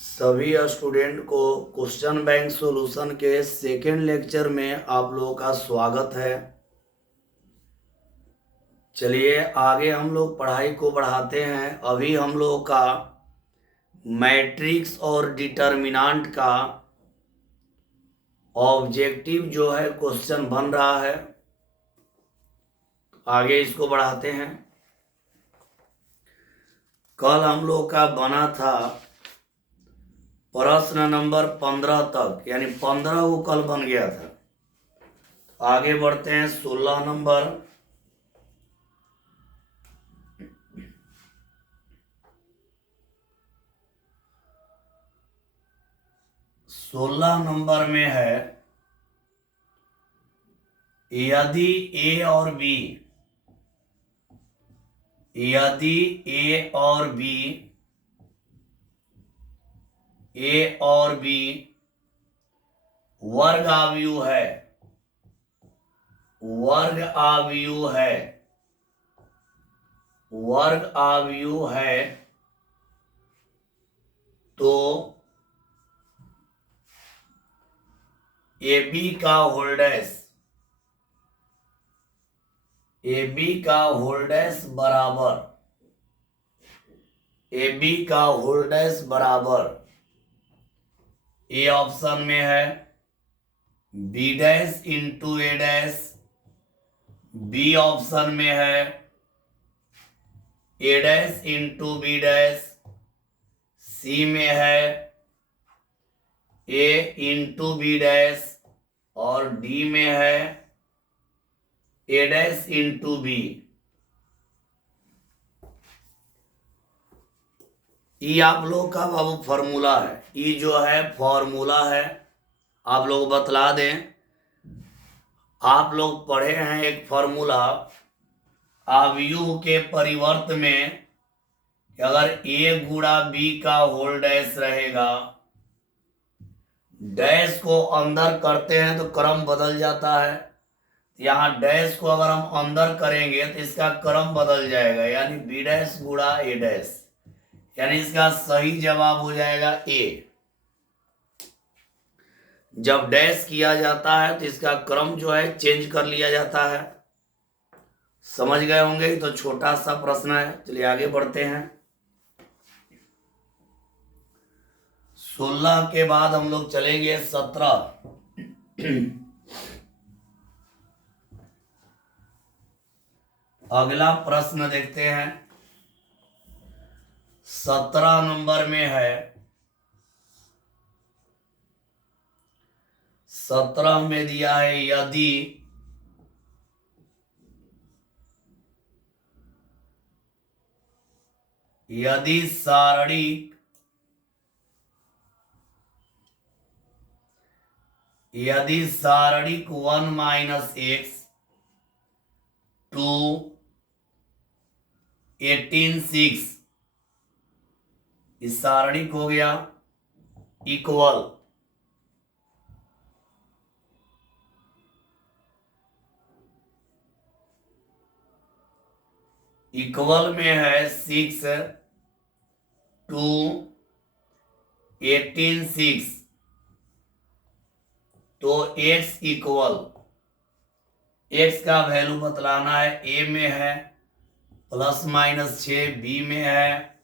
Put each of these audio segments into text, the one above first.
सभी स्टूडेंट को question bank solution के सेकेंड लेक्चर में आप लोगों का स्वागत है। चलिए आगे हम लोग पढ़ाई को बढ़ाते हैं। अभी हम लोगों का मैट्रिक्स और डिटर्मिनेंट का ऑब्जेक्टिव जो है क्वेश्चन बन रहा है। आगे इसको बढ़ाते हैं। कल हम लोग का बना था प्रश्न नंबर 15 तक, यानी 15 वो कल बन गया था। आगे बढ़ते हैं 16 नंबर। 16 नंबर में है यदि ए और बी वर्ग आव्यूह है तो ए बी का होल्डेस बराबर ए ऑप्शन में है बी डैश इंटू ए डैश, बी ऑप्शन में है ए डैश इंटू बी डैश, सी में है ए इंटू बी डैश और डी में है ए डैश इंटू बी। ई आप लोग का बाबू फॉर्मूला है। ई जो है फॉर्मूला है, आप लोग बतला दें। आप लोग पढ़े हैं एक फॉर्मूला आव्यूह के परिवर्त में कि अगर ए गुणा बी का होल डैश रहेगा, डैश को अंदर करते हैं तो क्रम बदल जाता है। यहाँ डैश को अगर हम अंदर करेंगे तो इसका क्रम बदल जाएगा, यानी बी डैश गुणा ए डैश, यानी इसका सही जवाब हो जाएगा ए। जब डैश किया जाता है तो इसका क्रम जो है चेंज कर लिया जाता है। समझ गए होंगे। तो छोटा सा प्रश्न है। चलिए आगे बढ़ते हैं। 16 के बाद हम लोग चलेंगे 17। अगला प्रश्न देखते हैं। 17 नंबर में है, 17 में दिया है यदि सारणिक 1 माइनस एक्स टू 18 6 इस सारणिक हो गया इक्वल में है 6 टू 18 6, तो x इक्वल, x का वैल्यू बतलाना है। a में है ±6, b में है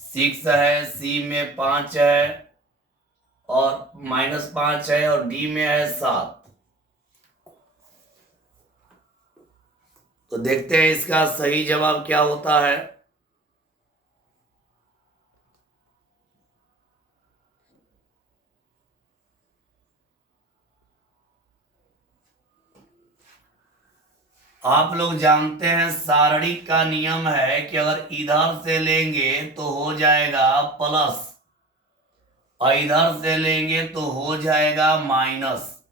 6 है, c में 5 है और -5 है और d में है 7। तो देखते हैं इसका सही जवाब क्या होता है। आप लोग जानते हैं सारणी का नियम है कि अगर इधर से लेंगे तो हो जाएगा प्लस और इधर से लेंगे तो हो जाएगा माइनस।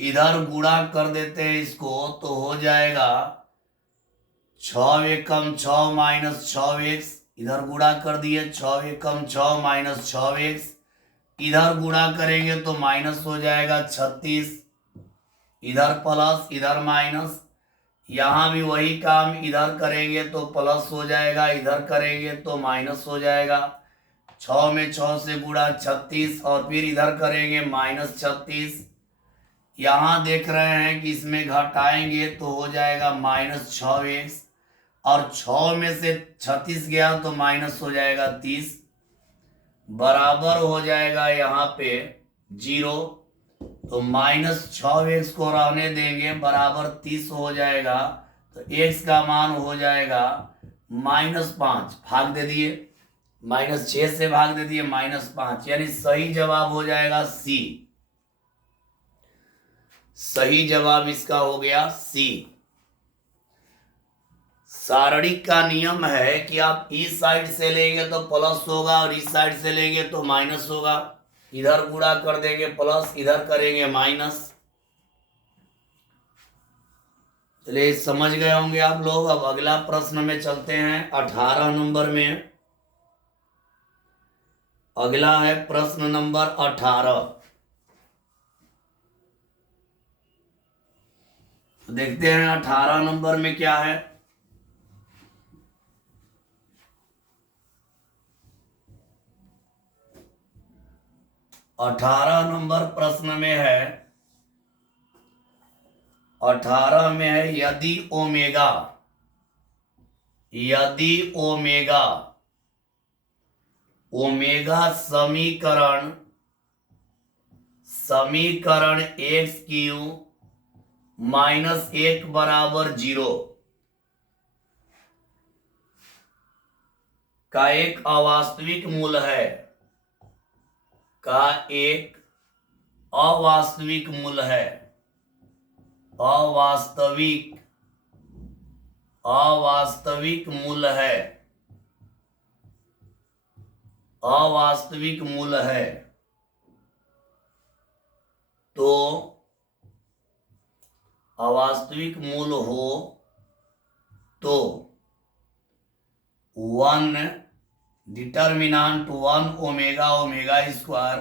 इधर गुणा कर देते हैं इसको तो हो जाएगा 6 एकम 6 माइनस 6x, इधर गुणा कर दिए 6 एकम 6 माइनस 6x, इधर गुणा करेंगे तो माइनस हो जाएगा 36, इधर प्लस इधर माइनस। यहां भी वही काम, इधर करेंगे तो प्लस हो जाएगा, इधर करेंगे तो माइनस हो जाएगा। 6 में 6 से गुणा 36 और फिर इधर करेंगे -36। यहाँ देख रहे हैं कि इसमें घटाएंगे तो हो जाएगा -6x और 6 में से 36 गया तो माइनस हो जाएगा 30 बराबर हो जाएगा यहाँ पे 0। तो -6x को रहने देंगे बराबर 30 हो जाएगा। तो x का मान हो जाएगा -5 भाग दे दिए -6 से भाग दे दिए -5 यानी सही जवाब हो जाएगा सी। सही जवाब इसका हो गया सी। सारणिक का नियम है कि आप इस साइड से लेंगे तो प्लस होगा और इस साइड से लेंगे तो माइनस होगा। इधर गुणा कर देंगे प्लस, इधर करेंगे माइनस। चलिए समझ गए होंगे आप लोग। अब अगला प्रश्न में चलते हैं 18 नंबर में। अगला है प्रश्न नंबर 18। देखते हैं 18 नंबर में क्या है। अठारह नंबर प्रश्न में है, 18 में है यदि ओमेगा समीकरण x³ -1 बराबर 0 का एक अवास्तविक मूल है, अवास्तविक मूल है, अवास्तविक मूल है, अवास्तविक मूल है, तो अवास्तविक मूल हो तो 1 determinant 1 omega square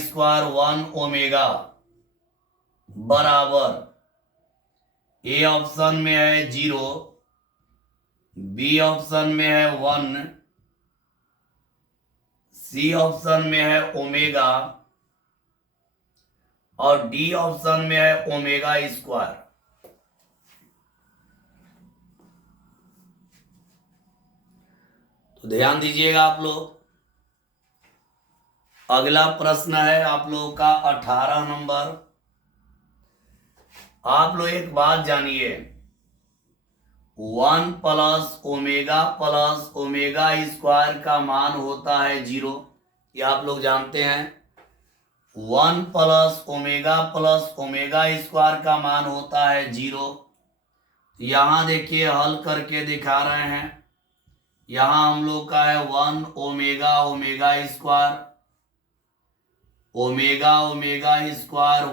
square 1 omega बराबर ए ऑप्शन में है 0, बी ऑप्शन में है 1, सी ऑप्शन में है ओमेगा और डी ऑप्शन में है ओमेगा स्क्वायर। तो ध्यान दीजिएगा आप लोग। अगला प्रश्न है आप लोगों का 18 नंबर। आप लोग एक बात जानिए, 1 प्लस ओमेगा स्क्वायर का मान होता है 0। ये आप लोग जानते हैं। 1 प्लस ओमेगा स्क्वायर का मान होता है 0। यहां देखिए हल करके दिखा रहे हैं। यहां हम लोग का है 1 omega square square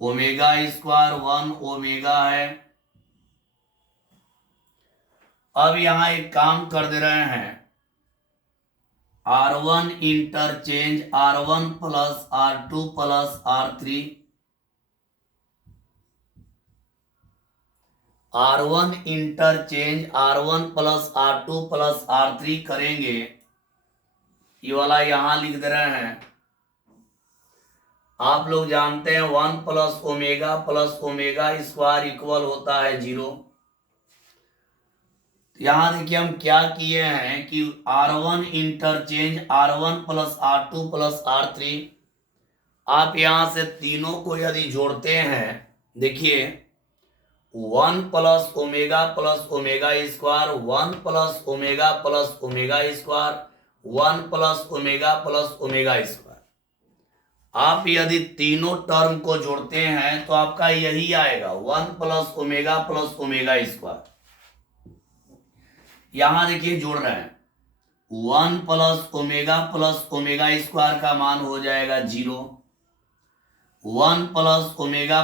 1 square 1 omega है। अब यहां एक काम कर दे रहे हैं, R1 interchange R1 plus R2 plus R3, R1 interchange R1 plus R2 plus R3 करेंगे। ये वाला यहां लिख दे रहे हैं। आप लोग जानते हैं 1 प्लस ओमेगा स्क्वायर इक्वल होता है 0। यहां देखिए हम क्या किए हैं कि R1 interchange R1 plus R2 plus R3, आप यहां से तीनों को यदि जोड़ते हैं, देखिए 1 plus omega square 1 plus omega square 1 plus omega square, आप यदि तीनों टर्म को जोड़ते हैं तो आपका यही आएगा 1 प्लस ओमेगा स्क्वायर। यहां देखिए जोड़ रहे हैं, 1 प्लस ओमेगा स्क्वायर का मान हो जाएगा 0, 1 प्लस ओमेगा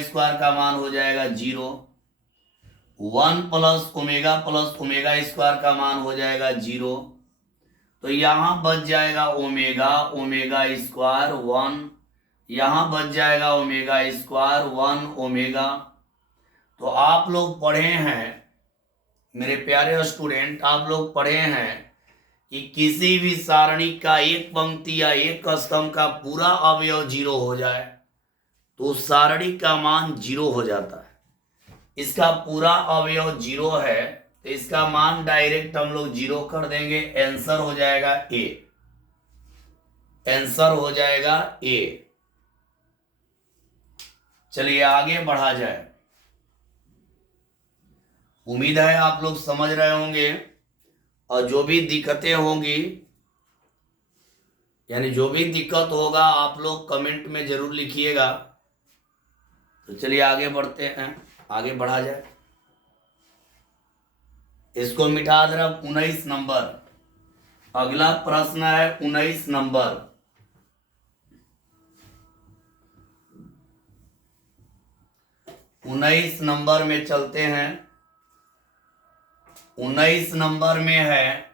स्क्वायर का मान हो जाएगा 0, 1 प्लस ओमेगा स्क्वायर का मान हो जाएगा 0। तो यहां बच जाएगा ओमेगा स्क्वायर 1 यहां बच जाएगा ओमेगा स्क्वायर 1 ओमेगा। तो आप लोग पढ़े हैं मेरे प्यारे स्टूडेंट, आप लोग पढ़े हैं कि किसी भी सारणी का एक पंक्ति या एक स्तंभ का पूरा अवयव 0 हो जाए तो उस सारणी का मान 0 हो जाता है। इसका पूरा अवयव 0 है तो इसका मान डायरेक्ट हम लोग 0 कर देंगे। आंसर हो जाएगा ए। आंसर हो जाएगा ए। चलिए आगे बढ़ा जाए। उम्मीद है आप लोग समझ रहे होंगे और जो भी दिक्कतें होंगी यानी जो भी दिक्कत होगा आप लोग कमेंट में जरूर लिखिएगा। तो चलिए आगे बढ़ते हैं, आगे बढ़ा जाए। इसको मिटा दे रहा 19 नंबर। अगला प्रश्न है 19 नंबर। उन्नीस नंबर में चलते हैं। 19 नंबर में है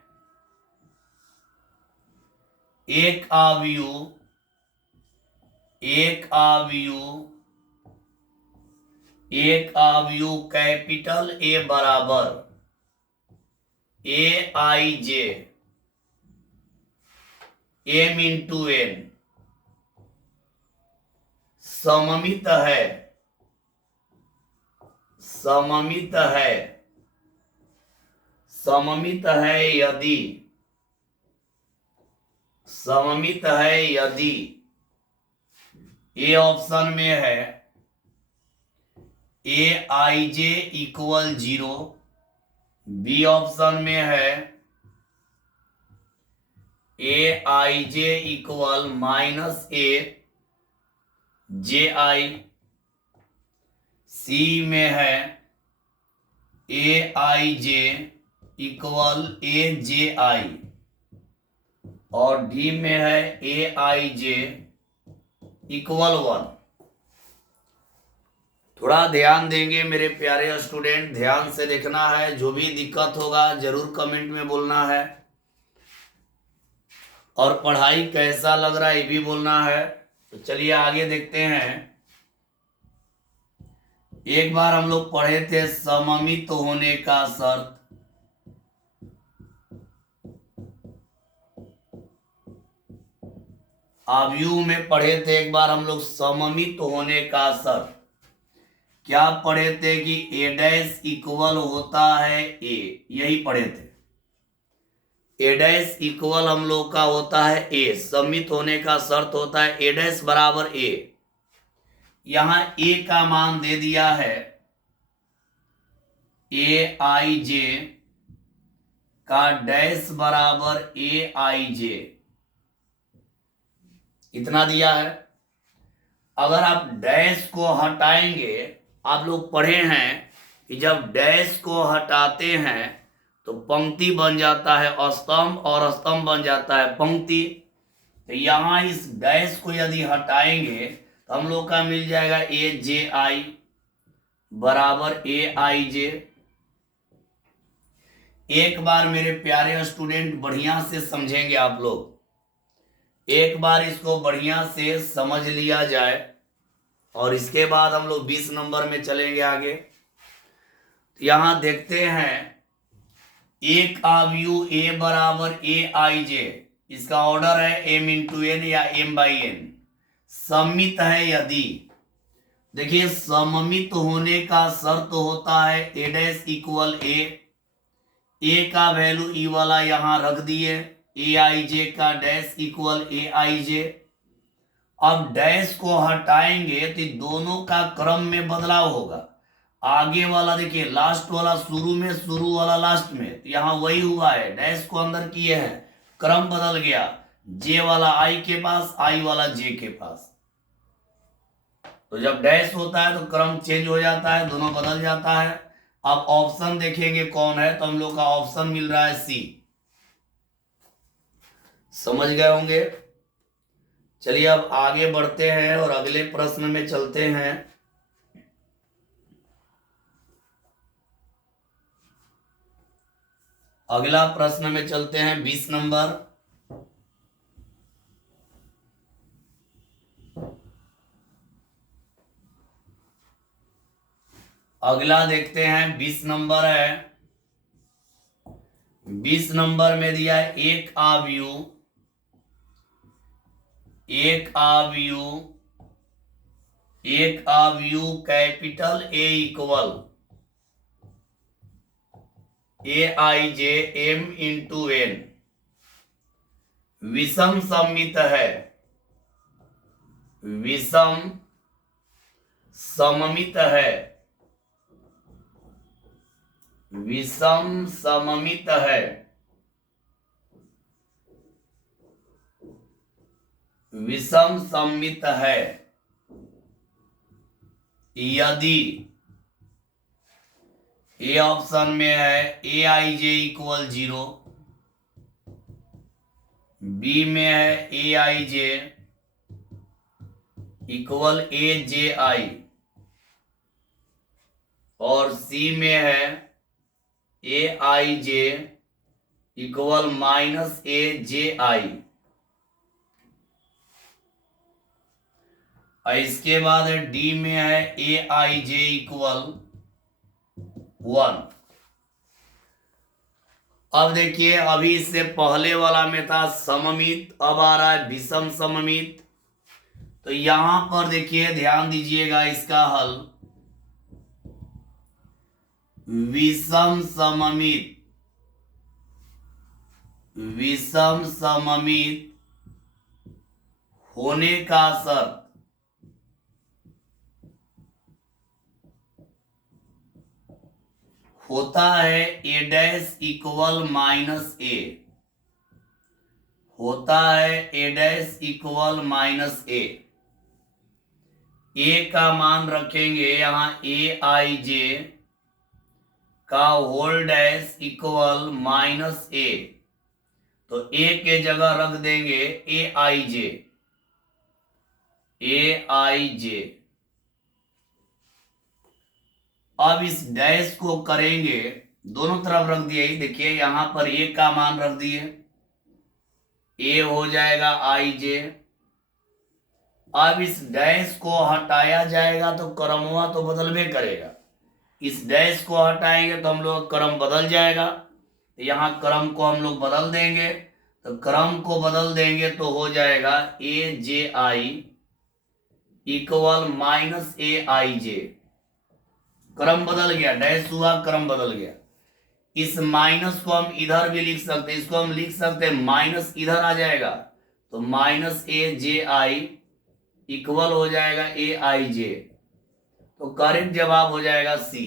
एक आव्यूह कैपिटल ए बराबर ए आई जे एम इंटू एन सममित है यदि ए ऑप्शन में है ए आई जे इक्वल 0, बी ऑप्शन में है ए आई जे इक्वल -a जे आई, सी में है ए आई जे इक्वल ए जे आई और डी में है ए आई जे इक्वल 1। थोड़ा ध्यान देंगे मेरे प्यारे स्टूडेंट, ध्यान से देखना है। जो भी दिक्कत होगा जरूर कमेंट में बोलना है और पढ़ाई कैसा लग रहा है ये भी बोलना है। तो चलिए आगे देखते हैं। एक बार हम लोग पढ़े थे सममित होने का शर्त। आव्यूह में पढ़े थे एक बार हम लोग सममित होने का शर्त। क्या पढ़े थे कि ए डैश इक्वल होता है ए, यही पढ़े थे। ए डैश इक्वल हम लोग का होता है ए, सममित होने का शर्त होता है ए डैश बराबर ए। यहां ए का मान दे दिया है ए आई जे का डैश बराबर ए आई जे, इतना दिया है। अगर आप डैश को हटाएंगे, आप लोग पढ़े हैं कि जब डैश को हटाते हैं तो पंक्ति बन जाता है स्तंभ और स्तंभ बन जाता है पंक्ति। तो यहां इस डैश को यदि हटाएंगे तो हम लोग का मिल जाएगा ए जे आई बराबर ए आई जे। एक बार मेरे प्यारे स्टूडेंट बढ़िया से समझेंगे आप लोग, एक बार इसको बढ़िया से समझ लिया जाए और इसके बाद हम लोग 20 नंबर में चलेंगे आगे। यहां देखते हैं एक आव्यूह ए बराबर ए आई जे, इसका ऑर्डर है एम इंटू एन या एम बाई एन, सममित है यदि। देखिए सममित होने का शर्त होता है ए डैश इक्वल ए का वैल्यू ई वाला यहां रख दिए, ए आई जे का डैश इक्वल ए आई जे। अब डैश को हटाएंगे तो दोनों का क्रम में बदलाव होगा। आगे वाला देखिए लास्ट वाला शुरू में, शुरू वाला लास्ट में, तो यहां वही हुआ है। डैश को अंदर किए हैं, क्रम बदल गया, जे वाला आई के पास, आई वाला जे के पास। तो जब डैश होता है तो क्रम चेंज हो जाता है, दोनों बदल जाता है। अब ऑप्शन देखेंगे कौन है, तो हम लोग का ऑप्शन मिल रहा है सी। समझ गए होंगे। चलिए अब आगे बढ़ते हैं और अगले प्रश्न में चलते हैं। अगला प्रश्न में चलते हैं 20 नंबर। अगला देखते हैं 20 नंबर है। 20 नंबर में दिया है एक आव्यूह capital A equal AIJM into N विषम सममित है, विषम सममित है, विषम सममित है, विषम सममित है यदि ए ऑप्शन में है AIJ इक्वल 0, बी में है AIJ इक्वल AJI और सी में है AIJ इक्वल माइनस AJI। इसके बाद डी में है AIJ इक्वल 1। अब देखिए, अभी इससे पहले वाला में था सममित, अब आ रहा है विषम सममित। तो यहां पर देखिए, ध्यान दीजिएगा इसका हल विषम सममित, विषम सममित होने का शर्त होता है A dash equal minus A, होता है A dash equal minus A। A का मान रखेंगे यहां AIJ का whole dash equal minus A, तो A के जगह रख देंगे AIJ। अब इस डैश को करेंगे, दोनों तरफ रख दिए। देखिए यहां पर A का मान रख दिए, A हो जाएगा IJ। अब इस डैश को हटाया जाएगा तो क्रमवा तो बदलबे करेगा। इस डैश को हटाएंगे तो हम लोग क्रम बदल जाएगा, तो यहाँ क्रम को हम लोग बदल देंगे। तो क्रम को बदल देंगे तो हो जाएगा AJI इक्वल माइनस AIJ। क्रम बदल गया, डैश हुआ, क्रम बदल गया। इस माइनस को हम इधर भी लिख सकते हैं, इसको हम लिख सकते हैं माइनस इधर आ जाएगा तो माइनस AJI इक्वल हो जाएगा AIJ। तो करेक्ट जवाब हो जाएगा सी।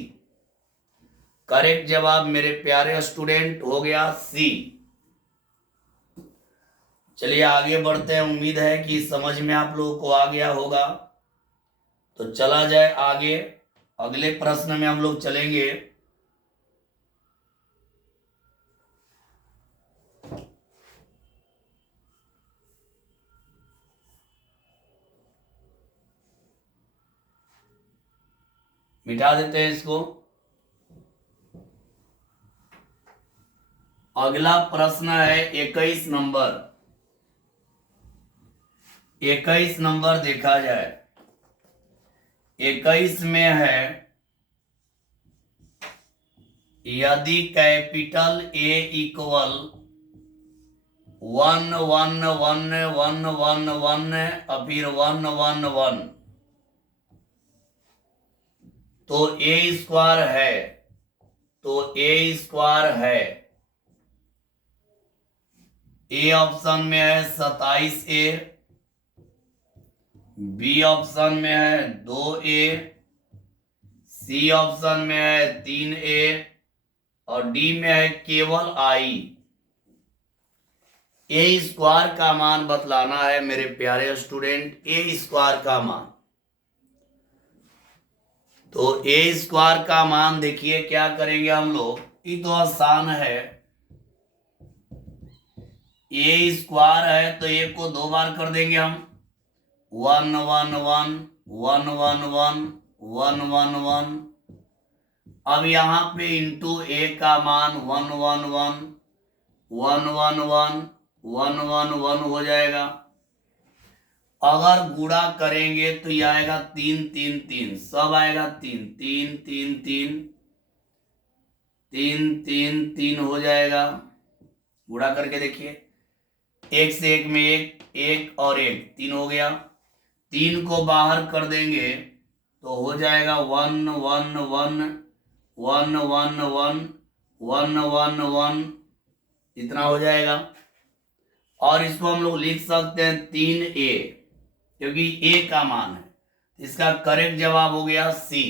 करेक्ट जवाब मेरे प्यारे स्टूडेंट हो गया सी। चलिए आगे बढ़ते हैं। उम्मीद है कि समझ में आप लोगों को आ गया होगा। तो चला जाए आगे, अगले प्रश्न में हम लोग चलेंगे। मिटा देते हैं इसको। अगला प्रश्न है 21 नंबर। 21 नंबर देखा जाए, 21 में है यदि कैपिटल A इक्वल 1 1 1 1 1 1 और फिर 1 1 1 तो A स्क्वायर है, तो A स्क्वायर है। A ऑप्शन में है 27A, बी ऑप्शन में है 2A, सी ऑप्शन में है 3A और डी में है केवल I। A स्क्वायर का मान बतलाना है मेरे प्यारे स्टूडेंट, A स्क्वायर का मान। तो A स्क्वायर का मान देखिए क्या करेंगे हम लोग, ये तो आसान है। A स्क्वायर है तो A को 2 बार कर देंगे हम, 1 1 1 1 1 1 1 1 1। अब यहाँ पे इंटू A का मान 1 1 1 1 1 1 1 1 1 हो जाएगा। अगर गुणा करेंगे तो ये आएगा 3 3 3, सब आएगा 3 3 3 3 3 3 3 हो जाएगा। गुणा करके देखिए, एक से एक में एक और एक, 3 हो गया। 3 को बाहर कर देंगे तो हो जाएगा 1 1 1 1 1 1 1 1 1, इतना हो जाएगा। और इसको हम लोग लिख सकते हैं 3a, क्योंकि a का मान है। इसका करेक्ट जवाब हो गया सी।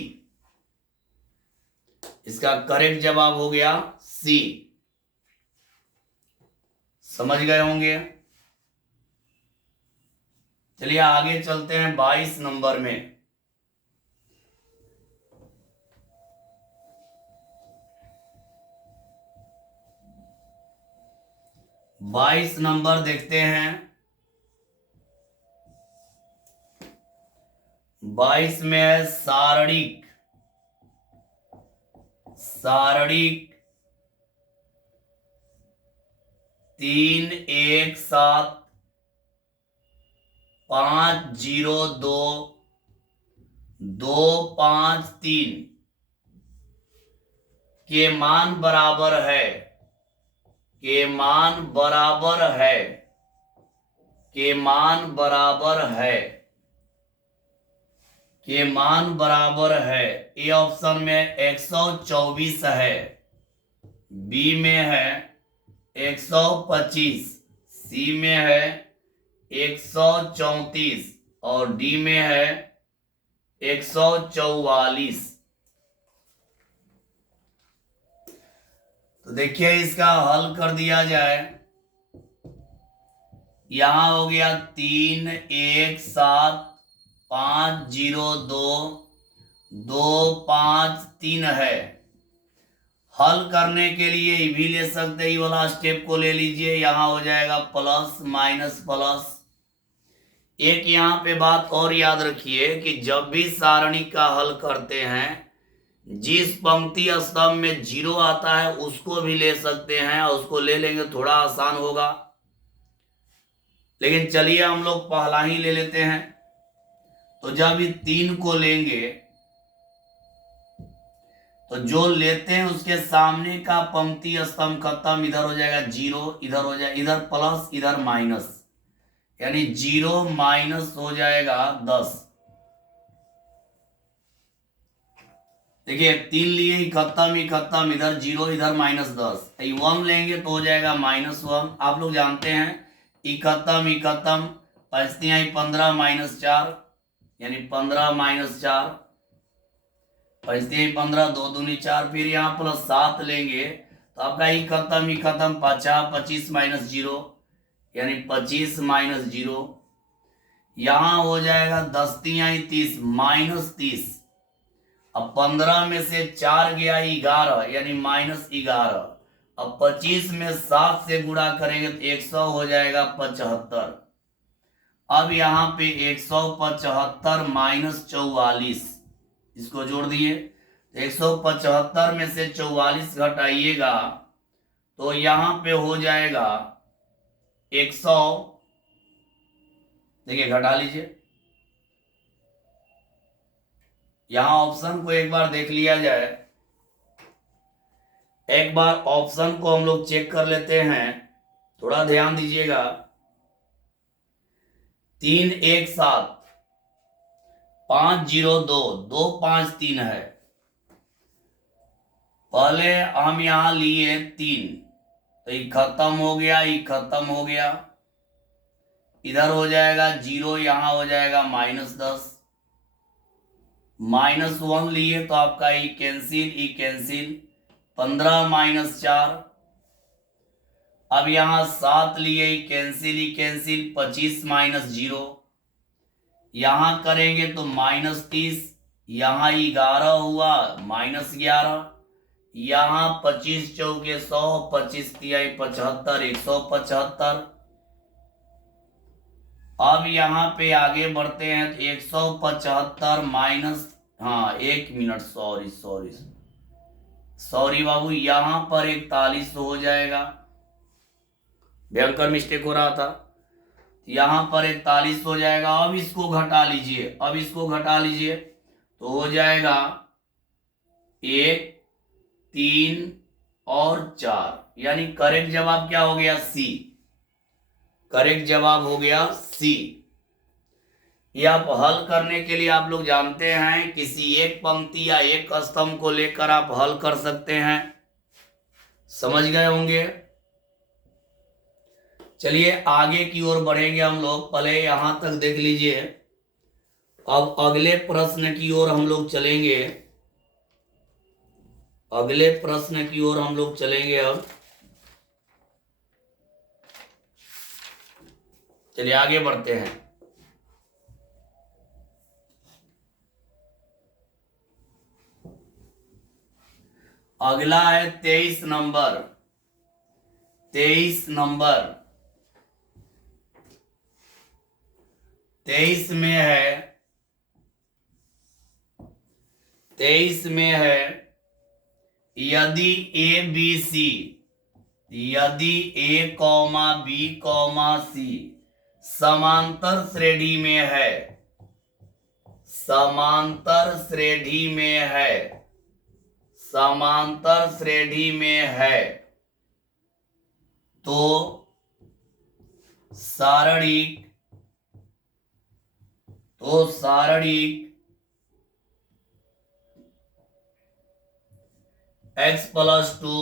इसका करेक्ट जवाब हो गया सी। समझ गए होंगे। चलिए आगे चलते हैं 22 नंबर में। 22 नंबर देखते हैं। 22 में है सारणिक। सारणिक 3 1 7 5 0 2 2 5 3 के मान बराबर है, के मान बराबर है, के मान बराबर है, के मान बराबर है। ए ऑप्शन में 124 है, बी में है 125, सी में है 134 और डी में है 144। तो देखिए इसका हल कर दिया जाए। यहां हो गया 3 1 7 5 0 2 2 5 3 है। हल करने के लिए ये भी ले सकते, ये वाला स्टेप को ले लीजिए। यहां हो जाएगा प्लस माइनस प्लस। एक यहां पे बात और याद रखिए कि जब भी सारणी का हल करते हैं, जिस पंक्ति स्तंभ में 0 आता है उसको भी ले सकते हैं, और उसको ले लेंगे थोड़ा आसान होगा। लेकिन चलिए हम लोग पहला ही ले लेते हैं। तो जब ये 3 को लेंगे तो जो लेते हैं उसके सामने का पंक्ति स्तंभ खत्म, इधर हो जाएगा 0, इधर हो जाएगा, इधर प्लस इधर माइनस, यानी 0 माइनस हो जाएगा 10। देखिए 3 लिए ही खत्म, इधर 0 इधर माइनस 10। 1 लेंगे तो हो जाएगा -1। आप लोग जानते हैं ई खत्म, 15 माइनस 4 यानी 15 माइनस 4, 15 2 दूनी 4। फिर यहाँ प्लस 7 लेंगे तो आपका ई खत्म 25 माइनस 0 यानी 25 माइनस 0। यहाँ हो जाएगा 10 3 30 -30। अब 15 में से 4 गया 11 यानी -11। अब 25 में 7 से गुणा करेंगे तो 100 हो जाएगा 75। अब यहाँ पे 175 माइनस 44, इसको जोड़ दिए। 175 में से 44 घटाइएगा तो यहाँ पे हो जाएगा 100। देखिए घटा लीजिए। यहां ऑप्शन को एक बार देख लिया जाए। एक बार ऑप्शन को हम लोग चेक कर लेते हैं, थोड़ा ध्यान दीजिएगा। 3 1 7 5 0 2 2 5 3 है। पहले हम यहां लिए 3 तो ये खत्म हो गया, ये खत्म हो गया। इधर हो जाएगा 0, यहां हो जाएगा -10। -1 लिए तो आपका ई कैंसिल 15 माइनस 4। अब यहां 7 लिए ई कैंसिल 25 माइनस 0। यहां करेंगे तो -30, यहां 11 हुआ -11। यहां 25 चौके 100, 25 तिहाई 75, 175। अब यहाँ पे आगे बढ़ते हैं तो 175 माइनस, हाँ 1 मिनट, सॉरी बाबू, यहाँ पर 41 हो जाएगा, भयंकर मिस्टेक हो रहा था। यहां पर 41 हो जाएगा। अब इसको घटा लीजिए, अब इसको घटा लीजिए तो हो जाएगा 1, 3 और 4, यानी करेक्ट जवाब क्या हो गया? सी। करेक्ट जवाब हो गया सी। ये आप हल करने के लिए आप लोग जानते हैं किसी एक पंक्ति या एक स्तंभ को लेकर आप हल कर सकते हैं, समझ गए होंगे। चलिए आगे की ओर बढ़ेंगे हम लोग, पहले यहां तक देख लीजिए। अब अगले प्रश्न की ओर हम लोग चलेंगे, अगले प्रश्न की ओर हम लोग चलेंगे। अब चलिए आगे बढ़ते हैं। अगला है 23 नंबर। 23 नंबर, 23 में है, 23 में है यदि ए बी सी, यदि ए कॉमा बी कॉमा सी समांतर श्रेणी में है, समांतर श्रेणी में है, समांतर श्रेणी में है, तो सारणिक, तो सारणिक x+2,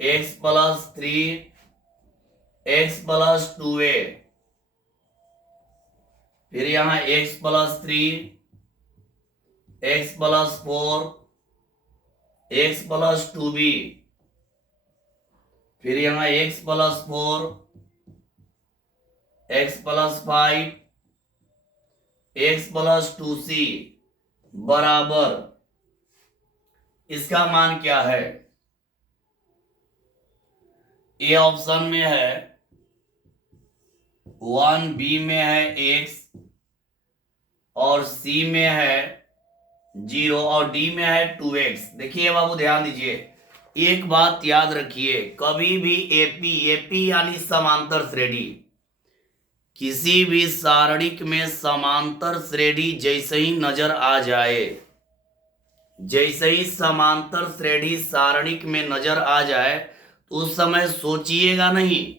x+3, x+2a, फिर यहां x+3, x+4, x+2b, फिर यहां x+4, x+5, x+2c बराबर, इसका मान क्या है? ए ऑप्शन में है 1, बी में है x और सी में है 0 और डी में है 2x। देखिए बाबू ध्यान दीजिए, एक बात याद रखिए, कभी भी एपी, एपी यानी समांतर श्रेणी, किसी भी सारणिक में समांतर श्रेणी जैसे ही नजर आ जाए, जैसे ही समांतर श्रेणी सारणिक में नजर आ जाए तो उस समय सोचिएगा नहीं,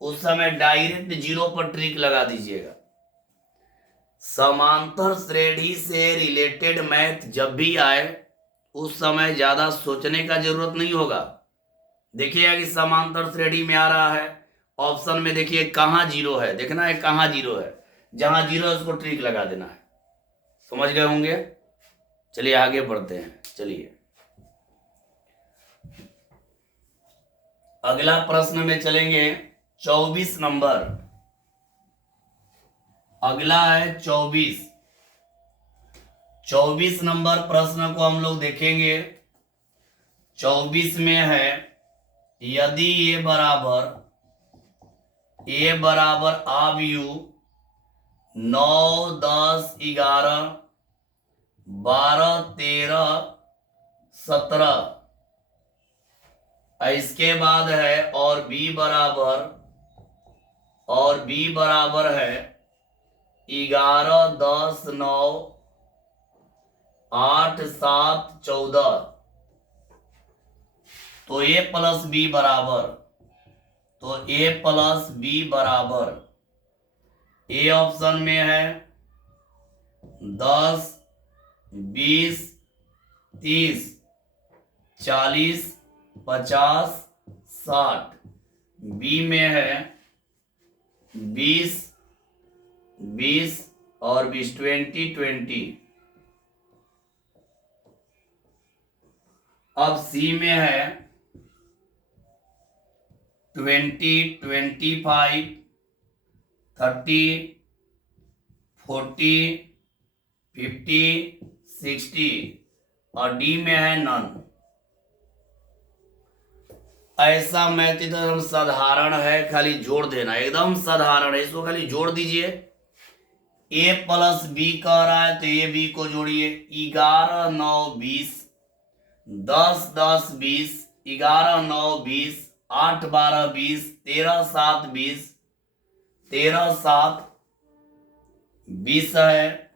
उस समय डायरेक्ट 0 पर ट्रिक लगा दीजिएगा। समांतर श्रेणी से रिलेटेड मैथ जब भी आए उस समय ज्यादा सोचने का जरूरत नहीं होगा। देखिएगा कि समांतर श्रेणी में आ रहा है, ऑप्शन में देखिए कहां 0 है, देखना है कहां 0 है, जहां 0 है उसको ट्रिक लगा देना है। समझ गए होंगे। चलिए आगे बढ़ते हैं। चलिए अगला प्रश्न में चलेंगे, 24 नंबर। अगला है 24। 24 नंबर प्रश्न को हम लोग देखेंगे। 24 में है यदि ए बराबर आव्यू 9, 10, 11, 12, 13, 17, इसके बाद है और बी बराबर है 11, 10, 9, 8, 7, 14, तो ए प्लस बी बराबर, तो ए प्लस बी बराबर, ए ऑप्शन में है 10, 20, 30, 40, 50, 60, बी में है 20, 20 और 20, 20, 20। अब सी में है 20, 25, 30, 40, 50, 60 और डी में है नन। ऐसा मैथ एकदम साधारण है, खाली जोड़ देना, एकदम साधारण है, इसको खाली जोड़ दीजिए। ए प्लस बी कह रहा है तो ए बी को जोड़िए, 11, 9, 20, 10, 10, 20, 11, 9, 20, 8, 12, 20, 13, 7, 20, 13 7 20 है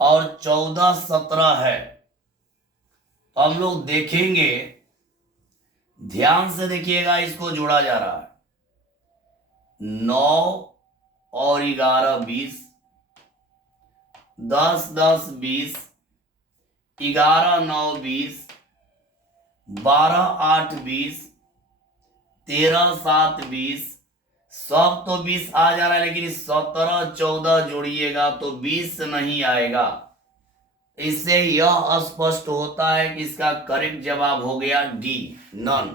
और 14 17 है। तो हम लोग देखेंगे, ध्यान से देखिएगा, इसको जोड़ा जा रहा है 9 और 11 20, 10 10 20, 11 9 20, 12 8 20, 13 7 20, सब तो 20 आ जा रहा है, लेकिन 17 14 जोड़िएगा तो 20 नहीं आएगा। इससे यह स्पष्ट होता है कि इसका करेक्ट जवाब हो गया डी, नन।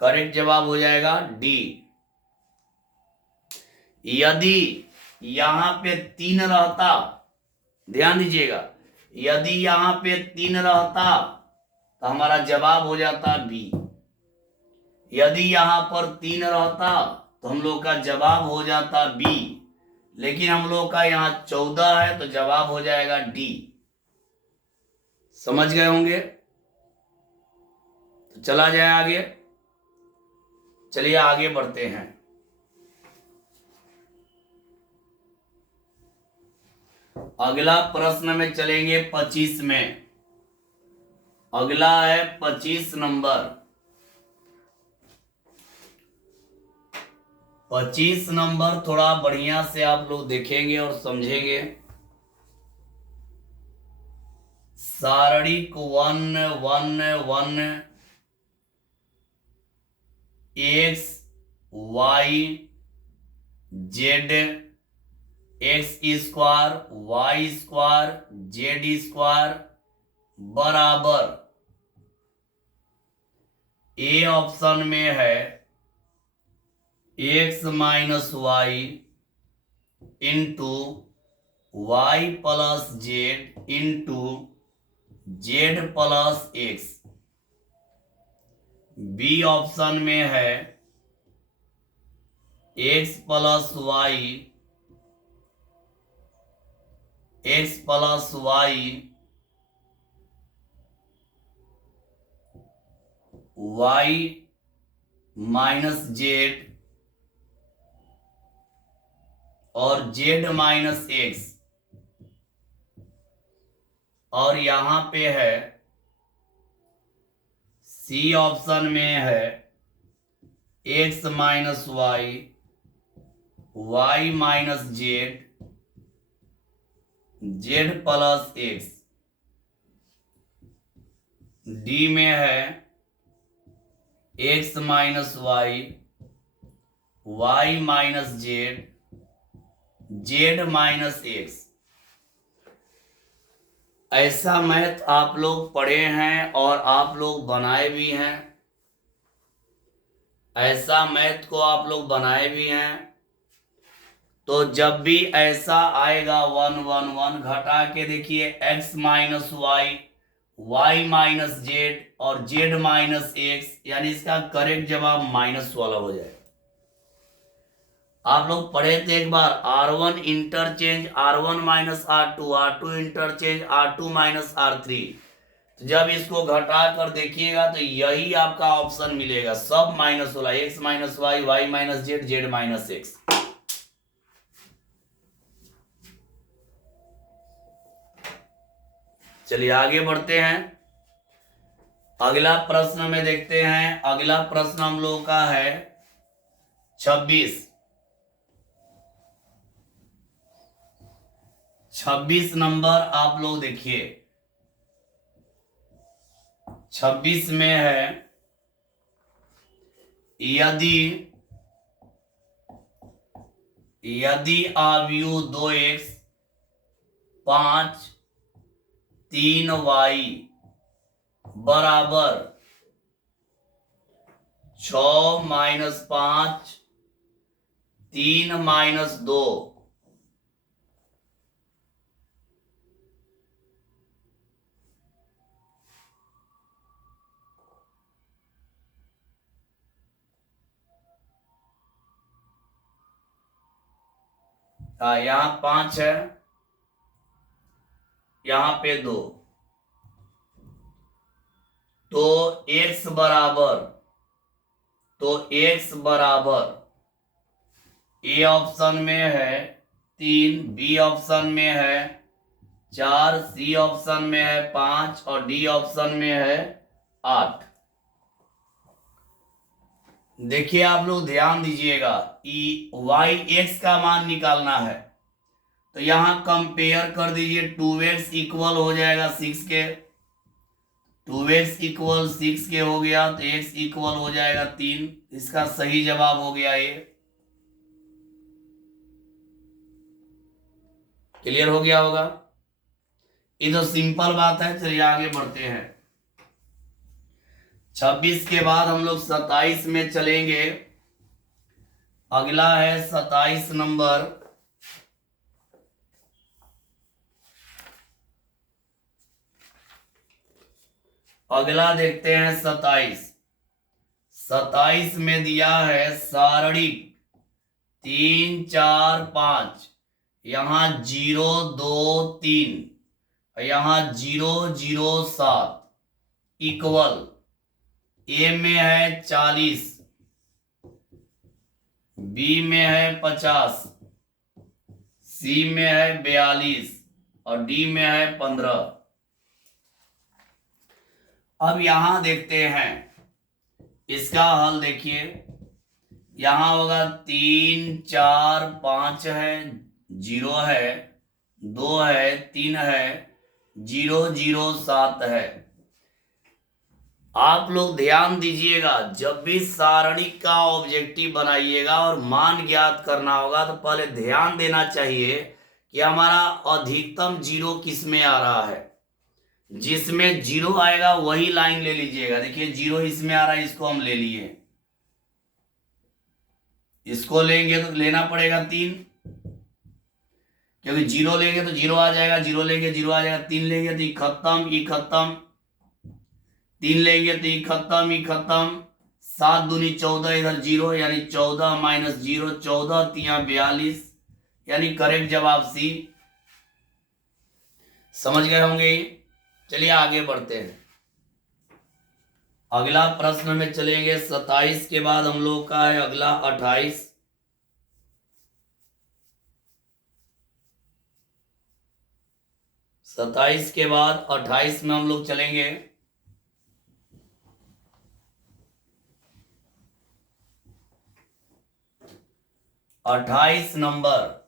करेक्ट जवाब हो जाएगा डी। यदि यहां पे 3 रहता, ध्यान दीजिएगा, यदि यहां पे 3 रहता तो हमारा जवाब हो जाता बी। यदि यहां पर 3 रहता तो हम लोग का जवाब हो जाता बी, लेकिन हम लोग का यहां 14 है तो जवाब हो जाएगा डी। समझ गए होंगे? तो चला जाए आगे। चलिए आगे बढ़ते हैं। अगला प्रश्न में चलेंगे 25 में। अगला है 25 नंबर। 25 नंबर थोड़ा बढ़िया से आप लोग देखेंगे और समझेंगे। सारणिक 1 1 1 x y z x square y square z square बराबर ए ऑप्शन में है x minus y into y plus z into z plus x. B option में है x plus y y minus z और जेड माइनस एक्स। और यहां पे है सी ऑप्शन में है x minus y y minus z z plus x. D में है x minus y y minus z z minus x. ऐसा मैथ आप लोग पढ़े हैं और आप लोग बनाए भी हैं। ऐसा मैथ को आप लोग बनाए भी हैं। तो जब भी ऐसा आएगा 1 1 1 घटा के देखिए x minus y y minus z और जेड माइनस एक्स, यानी इसका करेक्ट जवाब माइनस वाला हो जाएगा। आप लोग पढ़े थे एक बार R1 interchange R1 minus R2, R2 interchange R2 minus R3। तो जब इसको घटा कर देखिएगा तो यही आपका ऑप्शन मिलेगा, सब माइनस वाला, x minus y y minus z z minus x. चलिए आगे बढ़ते हैं। अगला प्रश्न में देखते हैं। अगला प्रश्न हम लोग का है 26 नंबर। आप लोग देखिए 26 में है यदि अवयव 2x 5 3y बराबर 6 माइनस 5 3 माइनस 2, यहां 5 है, यहां पे 2, तो x बराबर ए ऑप्शन में है 3, बी ऑप्शन में है 4, सी ऑप्शन में है 5 और डी ऑप्शन में है 8। देखिए आप लोग ध्यान दीजिएगा, वाई एक्स का मान निकालना है तो यहां कंपेयर कर दीजिए। 2x इक्वल हो जाएगा 6 के, 2x इक्वल 6 के हो गया तो x इक्वल हो जाएगा 3। इसका सही जवाब हो गया ये। क्लियर हो गया होगा, ये तो सिंपल बात है। चलिए आगे बढ़ते हैं। 26 के बाद हम लोग 27 में चलेंगे। अगला है 27 नंबर। अगला देखते हैं 27। 27 में दिया है सारणिक 3 4 5, यहां 0 2 3, यहां 0 0 7 इक्वल ए में है 40, बी में है 50, सी में है 42 और डी में है 15। अब यहां देखते हैं इसका हल। देखिए यहां होगा 3 4 5 है, 0 है, 2 है, 3 है, 0 0 7 है। आप लोग ध्यान दीजिएगा, जब भी सारणी का ऑब्जेक्टिव बनाइएगा और मान ज्ञात करना होगा तो पहले ध्यान देना चाहिए कि हमारा अधिकतम 0 किस में आ रहा है। जिसमें 0 आएगा वही लाइन ले लीजिएगा। देखिए 0 इसमें आ रहा है, इसको हम ले लिए, इसको लेंगे तो लेना पड़ेगा 3, क्योंकि 0 लेंगे तो 0 आ जाएगा, 0 लेंगे 0 आ जाएगा, 3 लेंगे तो ये खत्म, ये खत्म, 3 लेंगे तो ये खत्म, ये खत्म। 7 दूनी 14, इधर 0 यानी 14 माइनस 0, 14 तिया 42, यानी करेक्ट जवाब सी। समझ गए होंगे। चलिए आगे बढ़ते हैं। अगला प्रश्न में चलेंगे। 27 के बाद हम लोग का है अगला 28। 27 के बाद 28 में हम लोग चलेंगे। अट्ठाईस नंबर।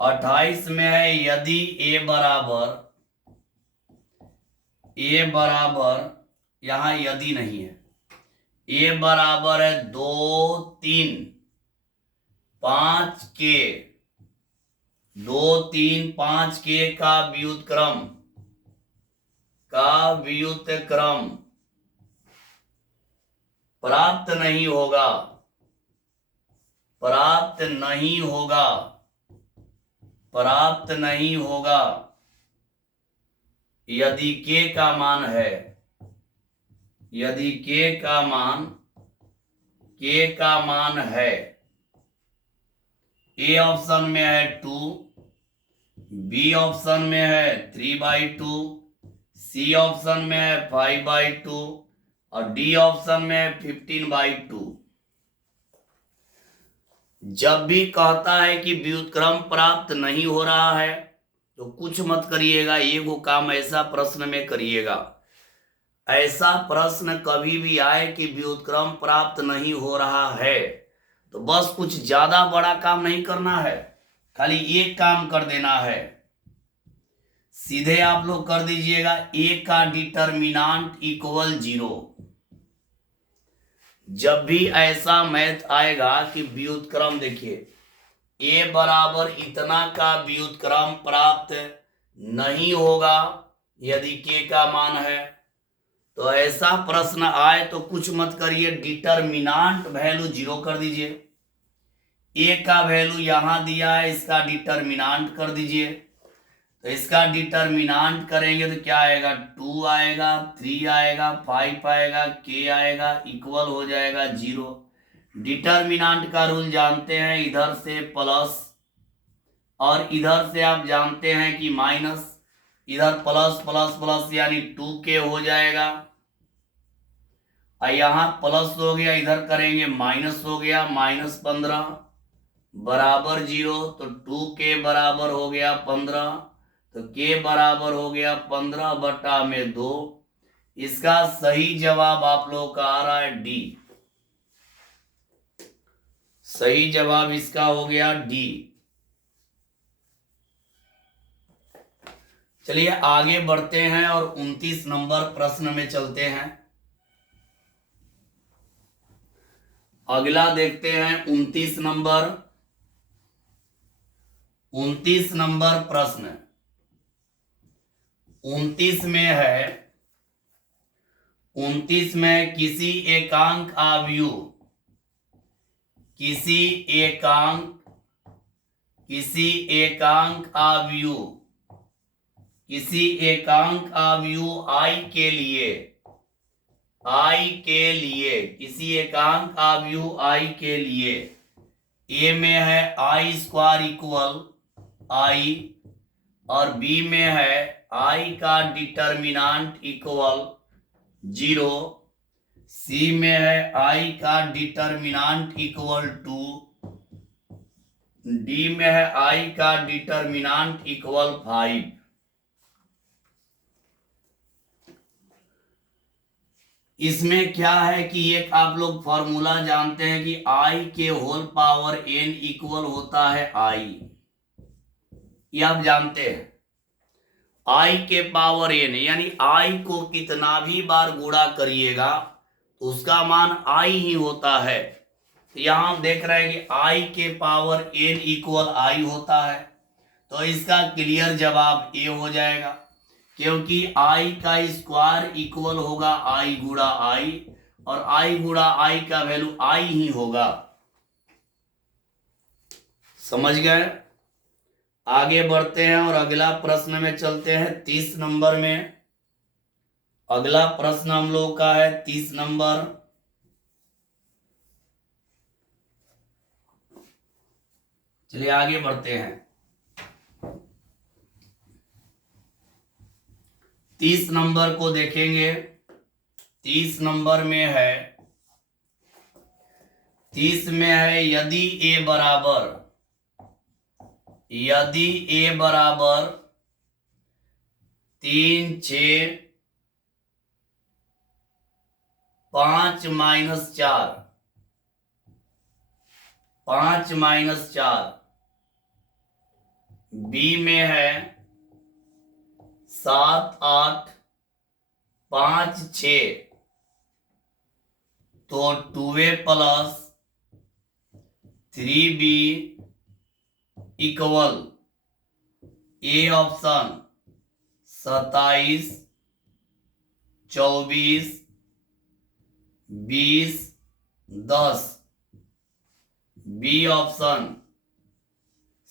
28 में है यदि ए बराबर, यहां यदि नहीं है, ए बराबर है 2 3 5 के, 2 3 5 के का व्युत्क्रम प्राप्त नहीं होगा, प्राप्त नहीं होगा, प्राप्त नहीं होगा यदि के का मान है, यदि के का मान है। ए ऑप्शन में है 2, बी ऑप्शन में है 3/2, सी ऑप्शन में है 5/2 और डी ऑप्शन में है 15/2। जब भी कहता है कि व्युत्क्रम प्राप्त नहीं हो रहा है तो कुछ मत करिएगा, एगो काम ऐसा प्रश्न में करिएगा। ऐसा प्रश्न कभी भी आए कि व्युत्क्रम प्राप्त नहीं हो रहा है तो बस कुछ ज्यादा बड़ा काम नहीं करना है, खाली एक काम कर देना है। सीधे आप लोग कर दीजिएगा ए का डिटर्मिनांट इक्वल 0। जब भी ऐसा मैथ आएगा कि व्युत्क्रम, देखिए ए बराबर इतना का व्युत्क्रम प्राप्त नहीं होगा यदि के का मान है, तो ऐसा प्रश्न आए तो कुछ मत करिए, डिटर्मिनांट वैल्यू 0 कर दीजिए। ए का वैल्यू यहां दिया है, इसका डिटर्मिनांट कर दीजिए। तो इसका डिटर्मिनांट करेंगे तो क्या आएगा, 2 आएगा, 3 आएगा, 5 आएगा, के आएगा, इक्वल हो जाएगा 0। डिटर्मिनांट का रूल जानते हैं, इधर से प्लस और इधर से आप जानते हैं कि माइनस, इधर प्लस प्लस प्लस यानी 2k हो जाएगा यहाँ प्लस हो गया, इधर करेंगे माइनस हो गया, -15 बराबर 0, तो 2k बराबर हो गया 15, तो k बराबर हो गया 15/2। इसका सही जवाब आप लोग का आ रहा है डी। सही जवाब इसका हो गया डी। चलिए आगे बढ़ते हैं और 29 नंबर प्रश्न में चलते हैं। अगला देखते हैं 29 नंबर। 29 नंबर प्रश्न 29 में है, 29 में किसी एकांक अवयव, किसी एकांक अवयव, किसी एकांक अवयव i के लिए, किसी एकांक अवयव i के लिए a में है i² इक्वल i, और b में है i का डिटर्मिनांट इक्वल 0, c में है i का डिटर्मिनांट इक्वल 2, d में है i का डिटर्मिनांट इक्वल 5। इसमें क्या है कि एक आप लोग फॉर्मूला जानते हैं कि i के होल पावर n इक्वल होता है i, ये आप जानते हैं। i के पावर n यानी i को कितना भी बार गुणा करिएगा तो उसका मान i ही होता है। तो यहां हम देख रहे हैं कि i के पावर n इक्वल i होता है, तो इसका क्लियर जवाब ए हो जाएगा, क्योंकि i का स्क्वायर इक्वल होगा i गुणा i, और i गुणा i का वैल्यू i ही होगा। समझ गए? आगे बढ़ते हैं और अगला प्रश्न में चलते हैं 30 नंबर में। अगला प्रश्न हम लोग का है 30 नंबर। चलिए आगे बढ़ते हैं। 30 नंबर को देखेंगे। 30 नंबर में है, 30 में है यदि a बराबर 3, 6, 5 - 4, 5 - 4, b में है 7, 8, 5, 6, तो 2a + 3b equal A option 27, 24, 20, 10, B option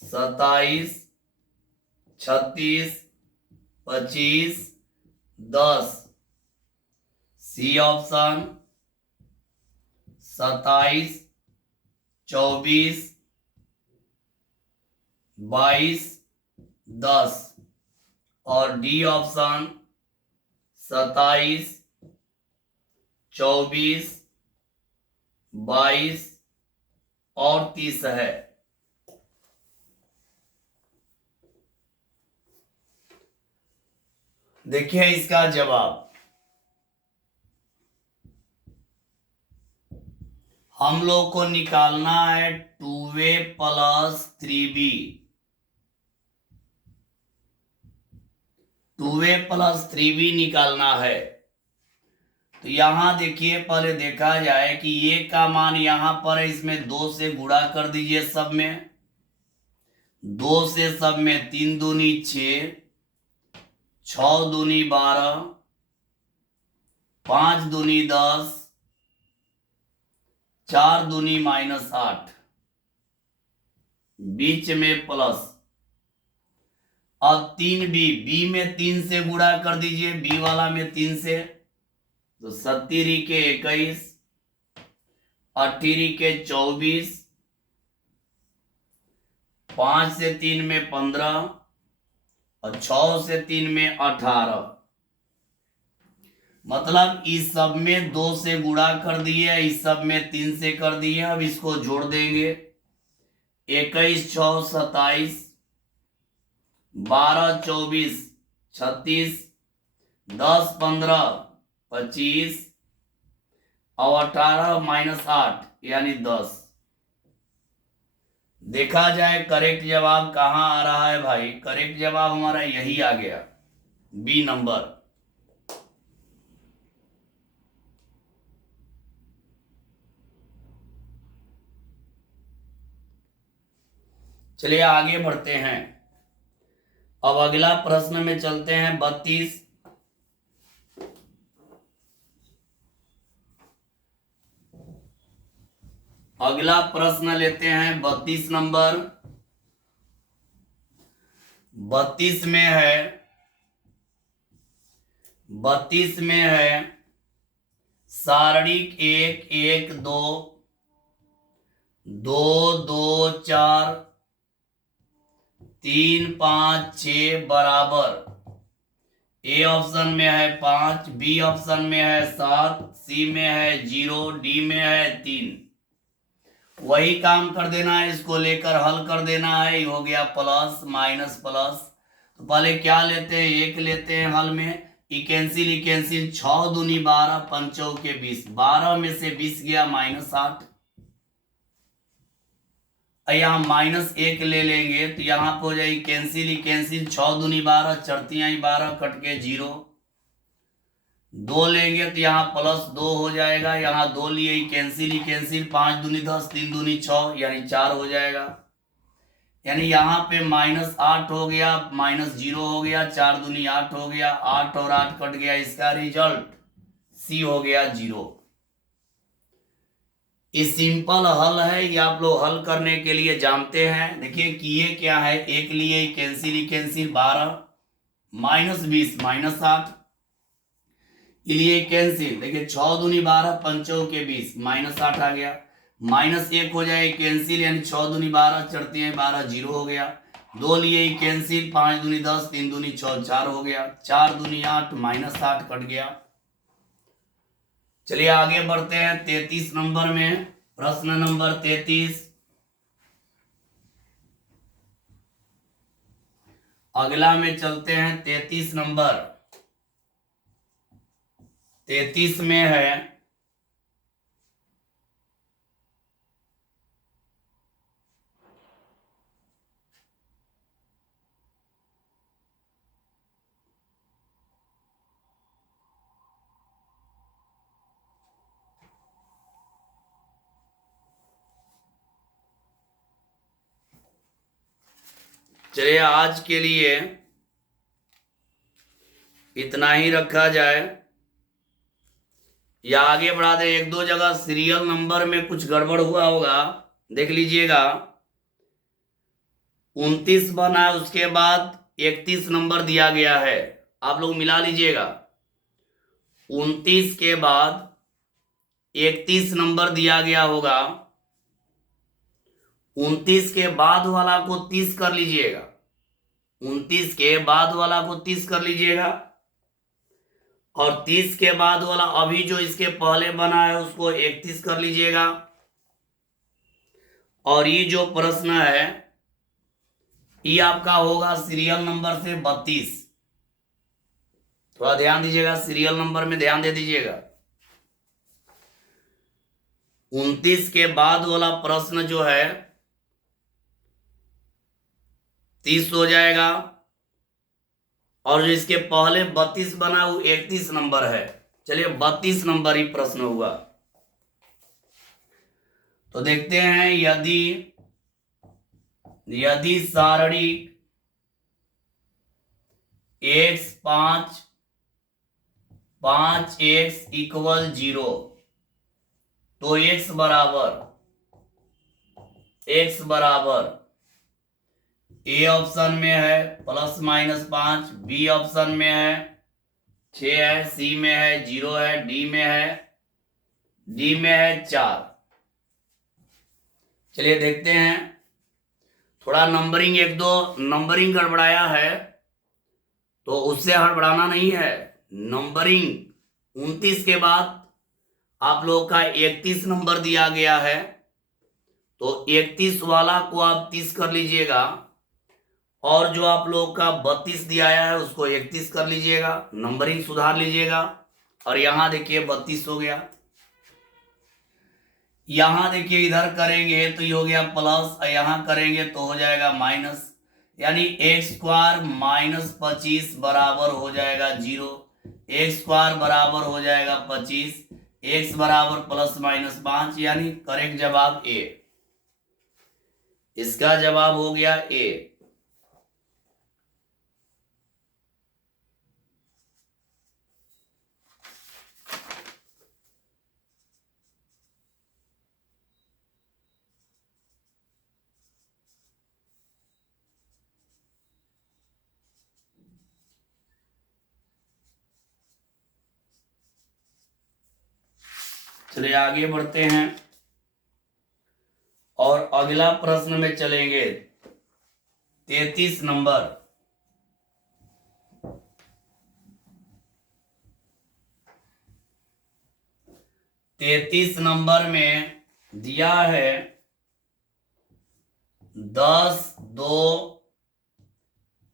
27, 36, 25, 10, C option 27, 24, 22, 10, और डी ऑप्शन 27, 24, 22 और 30 है। देखिए इसका जवाब, हम लोग को निकालना है 2a + 3b, 2a + 3b निकालना है। तो यहां देखिए, पहले देखा जाए कि ये का मान यहां पर है, इसमें 2 से गुणा कर दीजिए सब में, 2 से सब में 3 दूनी 6, 6 दूनी 12, 5 दूनी 10, 4 दूनी -8, बीच में प्लस। अब 3b, b में 3 से गुणा कर दीजिए, b वाला में 3 से, तो 17 के 21, 18 के 24, 5 से 3 में 15, और 6 से 3 में 18, मतलब इस सब में 2 से गुणा कर दिए, इस सब में 3 से कर दिए। अब इसको जोड़ देंगे। 21 6 27, 12 24 36, 10 15 25 और 18 माइनस 8 यानी 10। देखा जाए करेक्ट जवाब कहां आ रहा है भाई? करेक्ट जवाब हमारा यही आ गया, बी नंबर। चलिए आगे बढ़ते हैं। अब अगला प्रश्न में चलते हैं 32। अगला प्रश्न लेते हैं 32 नंबर। 32 में है, 32 में है सारणिक 1 1 2 2 2 4 3 5 6 बराबर। ए ऑप्शन में है 5, बी ऑप्शन में है 7, सी में है 0, डी में है 3। वही काम कर देना है, इसको लेकर हल कर देना है। ये हो गया प्लस माइनस प्लस। तो पहले क्या लेते हैं? 1 लेते हैं हल में। ई कैंसिल 6 दूनी 12, पंचों के 20। 12 में से 20 गया माइनस 8। यहाँ माइनस 1 ले लेंगे तो यहाँ पे हो जाएगी कैंसिल 6 दूनी 12, चढ़ती आई 12 कट के 0। 2 लेंगे तो यहाँ प्लस 2 हो जाएगा। यहाँ 2 लिए कैंसिल 5 दूनी 10, 3 दूनी 6 यानी 4 हो जाएगा। यानी यहाँ पे माइनस 8 हो गया, माइनस 0 हो गया, 4 दूनी 8 हो गया, 8 और 8 कट गया। इसका रिजल्ट सी हो गया 0। ये सिंपल हल है, ये आप लोग हल करने के लिए जानते हैं। देखिए किए क्या है, 1 लिए कैंसिल 12 माइनस 20 माइनस 8 लिए कैंसिल। देखिए 6 दूनी 12, पंचों के 20 माइनस 8 आ गया। माइनस 1 हो जाए कैंसिल, यानी 6 दूनी 12, चढ़ते हैं 12, 0 हो गया। 2 लिए कैंसिल, 5 दूनी 10, 3 दूनी 6, 4 हो गया। 4 दूनी 8 माइनस 8 कट गया। चलिए आगे बढ़ते हैं 33 नंबर में। प्रश्न नंबर 33। अगला में चलते हैं 33 नंबर। 33 में है चलिए आज के लिए इतना ही रखा जाए या आगे बढ़ा दे। 1 2 जगह सीरियल नंबर में कुछ गड़बड़ हुआ होगा, देख लीजिएगा। 29 बना, उसके बाद 31 नंबर दिया गया है, आप लोग मिला लीजिएगा। 29 के बाद 31 नंबर दिया गया होगा। 29 के बाद वाला को 30 कर लीजिएगा। 29 के बाद वाला को 30 कर लीजिएगा और 30 के बाद वाला अभी जो इसके पहले बना है उसको 31 कर लीजिएगा। और ये जो प्रश्न है ये आपका होगा सीरियल नंबर से 32। थोड़ा ध्यान दीजिएगा, सीरियल नंबर में ध्यान दे दीजिएगा। 29 के बाद वाला प्रश्न जो है 30 हो जाएगा और जो इसके पहले 32 बना वो 31 नंबर है। चलिए 32 नंबर ही प्रश्न हुआ। तो देखते हैं, यदि सारणी x 5 5x इक्वल 0 तो x बराबर ए ऑप्शन में है प्लस माइनस 5, बी ऑप्शन में है 6 है, सी में है 0 है, डी में है 4। चलिए देखते हैं। थोड़ा नंबरिंग 1 2 नंबरिंग गड़बड़ाया है तो उससे हड़बड़ाना नहीं है। नंबरिंग 29 के बाद आप लोग का 31 नंबर दिया गया है, तो 31 वाला को आप 30 कर लीजिएगा, और जो आप लोग का 32 दिया है उसको 31 कर लीजिएगा, नंबरिंग सुधार लीजिएगा। और यहां देखिए 32 हो गया। यहां देखिए इधर करेंगे तो ये हो गया प्लस, और यहां करेंगे तो हो जाएगा माइनस, यानी एक्स स्क्वायर माइनस 25 बराबर हो जाएगा 0। एक्स स्क्वायर बराबर हो जाएगा 25, एक्स बराबर प्लस माइनस 5, यानी करेक्ट जवाब ए। इसका जवाब हो गया ए। चलिए आगे बढ़ते हैं और अगला प्रश्न में चलेंगे। 33 नंबर। 33 नंबर में दिया है 10, 2,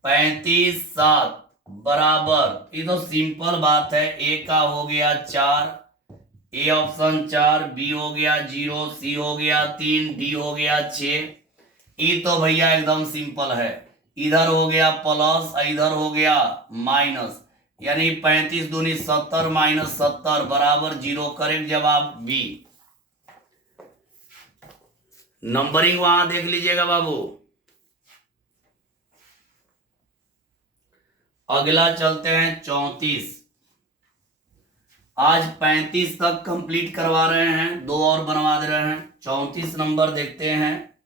35, 7 बराबर। ये तो सिंपल बात है। ए का हो गया 4, ए ऑप्शन 4, बी हो गया 0, सी हो गया 3, डी हो गया 6। ये तो भैया एकदम सिंपल है। इधर हो गया प्लस, इधर हो गया माइनस, यानी 35 दूनी 70 माइनस 70 बराबर 0। करेक्ट जवाब बी। नंबरिंग वहां देख लीजिएगा बाबू। अगला चलते हैं 34। आज 35 तक कंप्लीट करवा रहे हैं, 2 और बनवा दे रहे हैं। 34 नंबर देखते हैं,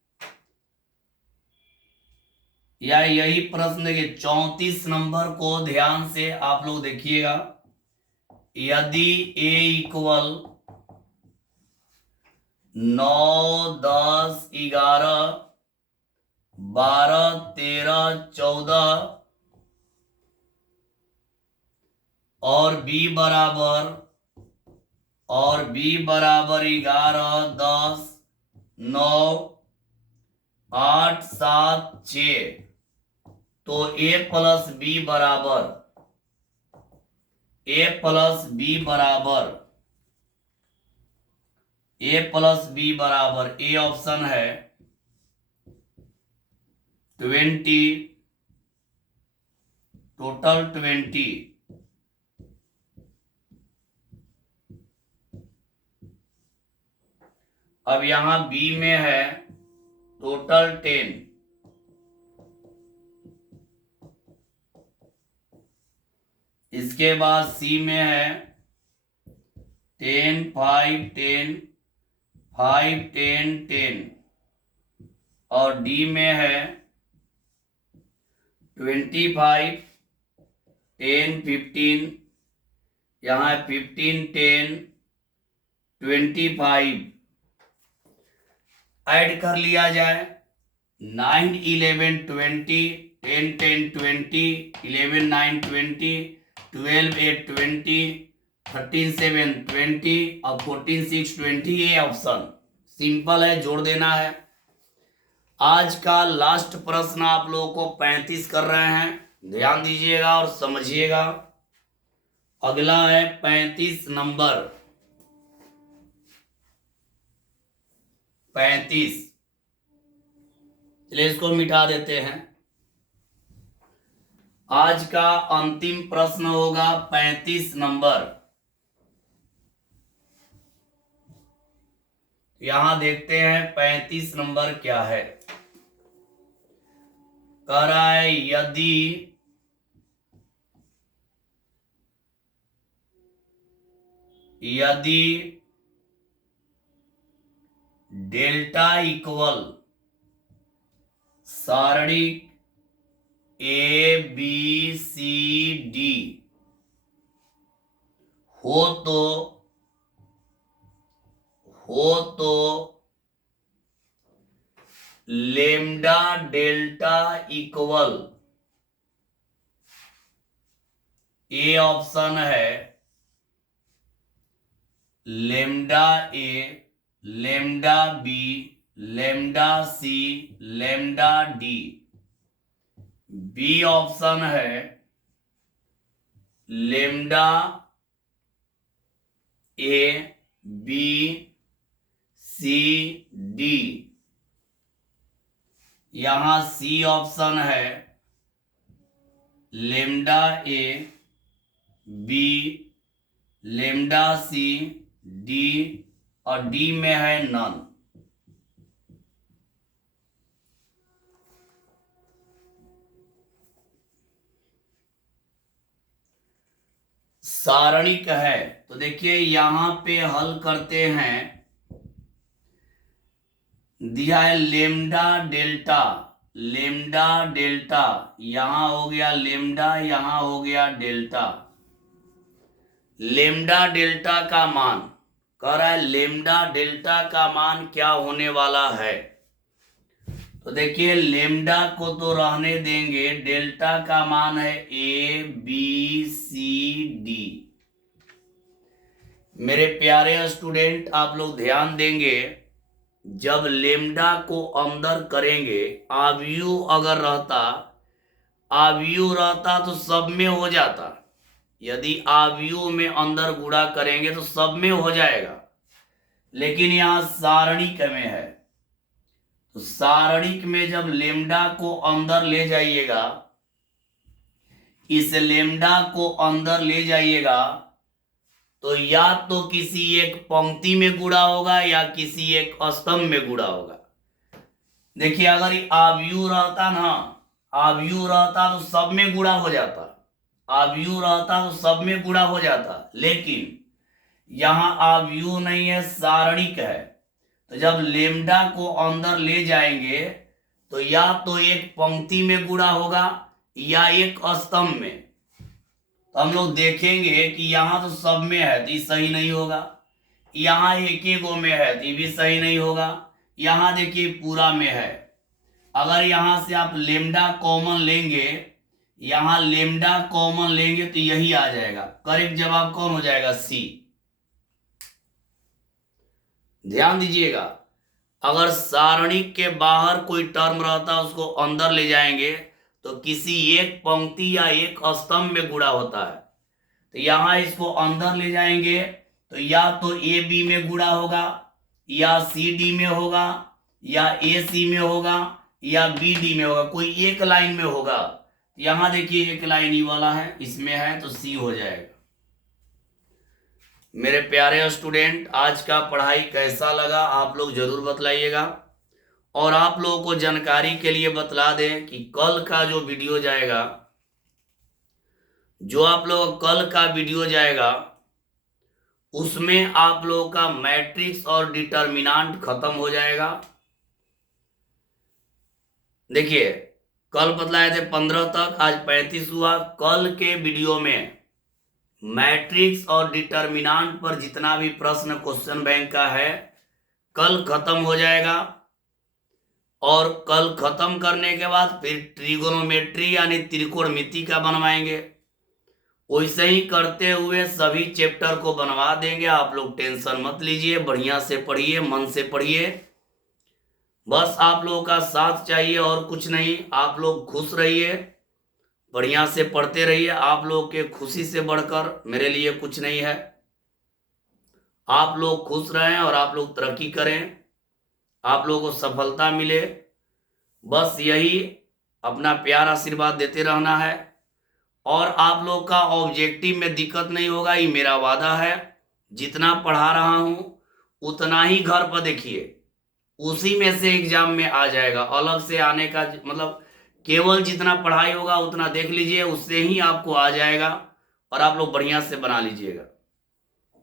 या यही प्रश्न देखिए। 34 नंबर को ध्यान से आप लोग देखिएगा। यदि a इक्वल 9, 10, 11, 12, 13, 14 और b बराबर 11, 10, 9, 8, 7, 6, तो a प्लस बी बराबर a प्लस बी बराबर ए ऑप्शन है 20, टोटल 20। अब यहां बी में है टोटल 10। इसके बाद सी में है 10, 5, 10, 5, 10, 10, और डी में है 25, 10, 15, यहाँ 15, 10, 25 ऐड कर लिया जाए। 9, 11, 20, 10, 10, 20, 11, 9, 20, 12, 8, 20, 13, 7, 20 और 14, 6, 20। ये ऑप्शन सिंपल है, जोड़ देना है। आज का लास्ट प्रश्न आप लोगों को 35 कर रहे हैं, ध्यान दीजिएगा और समझिएगा। अगला है 35 नंबर। 35, चलिए इसको मिटा देते हैं। आज का अंतिम प्रश्न होगा 35 नंबर। यहां देखते हैं 35 नंबर क्या है। कह रहा है यदि डेल्टा इक्वल सारणी ए बी सी डी हो तो lambda delta equal, A option है lambda A, lambda B, lambda C, lambda D. B option है lambda A, B, C, D. यहां सी ऑप्शन है lambda A, B, lambda C, D, और D में है none. सारणिक है तो देखिए यहां पे हल करते हैं। दिया है लेमडा डेल्टा, लेमडा डेल्टा, यहां हो गया लेमडा, यहां हो गया डेल्टा। लेमडा डेल्टा का मान कह रहा है, लेमडा डेल्टा का मान क्या होने वाला है। तो देखिए लेमडा को तो रहने देंगे, डेल्टा का मान है ए, बी, सी, डी। मेरे प्यारे स्टूडेंट आप लोग ध्यान देंगे, जब लेमडा को अंदर करेंगे, आव्यूह अगर रहता, आव्यूह रहता तो सब में हो जाता। यदि आव्यूह में अंदर गुणा करेंगे तो सब में हो जाएगा, लेकिन यहां सारणिक में है। तो सारणिक में जब लेमडा को अंदर ले जाइएगा, इस लेमडा को अंदर ले जाइएगा, तो या तो किसी एक पंक्ति में गुणा होगा या किसी एक स्तंभ में गुणा होगा। देखिए अगर आव्यूह रहता ना, आव्यूह रहता तो सब में गुणा हो जाता, आव्यूह रहता तो सब में गुणा हो जाता, लेकिन यहां आव्यूह नहीं है, सारणिक है। तो जब लेमडा को अंदर ले जाएंगे तो या तो एक पंक्ति में गुणा होगा या एक स्तंभ में। तो हम लोग देखेंगे कि यहां तो सब में है तो ये सही नहीं होगा, यहां एक एक गो में है तो ये भी सही नहीं होगा, यहां देखिए पूरा में है। अगर यहां से आप लेमडा कॉमन लेंगे, यहां लेमडा कॉमन लेंगे तो यही आ जाएगा। करेक्ट जवाब कौन हो जाएगा? सी। ध्यान दीजिएगा, अगर सारणिक के बाहर कोई टर्म रहता उसको अंदर ले जाएंगे तो किसी एक पंक्ति या एक स्तंभ में गुणा होता है। तो यहां इसको अंदर ले जाएंगे तो या तो ए बी में गुणा होगा, या सी डी में होगा, या ए सी में होगा, या बी डी में होगा, कोई एक लाइन में होगा। यहां देखिए एक लाइन ही वाला है, इसमें है तो सी हो जाएगा। मेरे प्यारे स्टूडेंट, आज का पढ़ाई कैसा लगा आप लोग जरूर बतलाइएगा। और आप लोगों को जानकारी के लिए बतला दें कि कल का जो वीडियो जाएगा, जो आप लोग कल का वीडियो जाएगा, उसमें आप लोगों का मैट्रिक्स और डिटर्मिनेंट खत्म हो जाएगा। देखिए कल बतलाए थे 15 तक, आज 35 हुआ। कल के वीडियो में मैट्रिक्स और डिटर्मिनेंट पर जितना भी प्रश्न क्वेश्चन बैंक का है कल खत्म हो जाएगा। और कल खत्म करने के बाद फिर ट्रिगोनोमेट्री यानी त्रिकोणमिति का बनवाएंगे। वैसे ही करते हुए सभी चैप्टर को बनवा देंगे। आप लोग टेंशन मत लीजिए, बढ़िया से पढ़िए, मन से पढ़िए। बस आप लोगों का साथ चाहिए और कुछ नहीं। आप लोग खुश रहिए, बढ़िया से पढ़ते रहिए। आप लोग के खुशी से बढ़कर मेरे लिए कुछ नहीं है। आप लोग खुश रहें और आप लोग तरक्की करें, आप लोगों को सफलता मिले, बस यही अपना प्यार आशीर्वाद देते रहना है। और आप लोग का ऑब्जेक्टिव में दिक्कत नहीं होगा, ये मेरा वादा है। जितना पढ़ा रहा हूँ उतना ही घर पर देखिए, उसी में से एग्जाम में आ जाएगा। अलग से आने का मतलब, केवल जितना पढ़ाई होगा उतना देख लीजिए, उससे ही आपको आ जाएगा और आप लोग बढ़िया से बना लीजिएगा।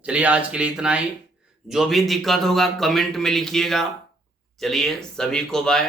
चलिए आज के लिए इतना ही। जो भी दिक्कत होगा कमेंट में लिखिएगा। चलिए सभी को बाय।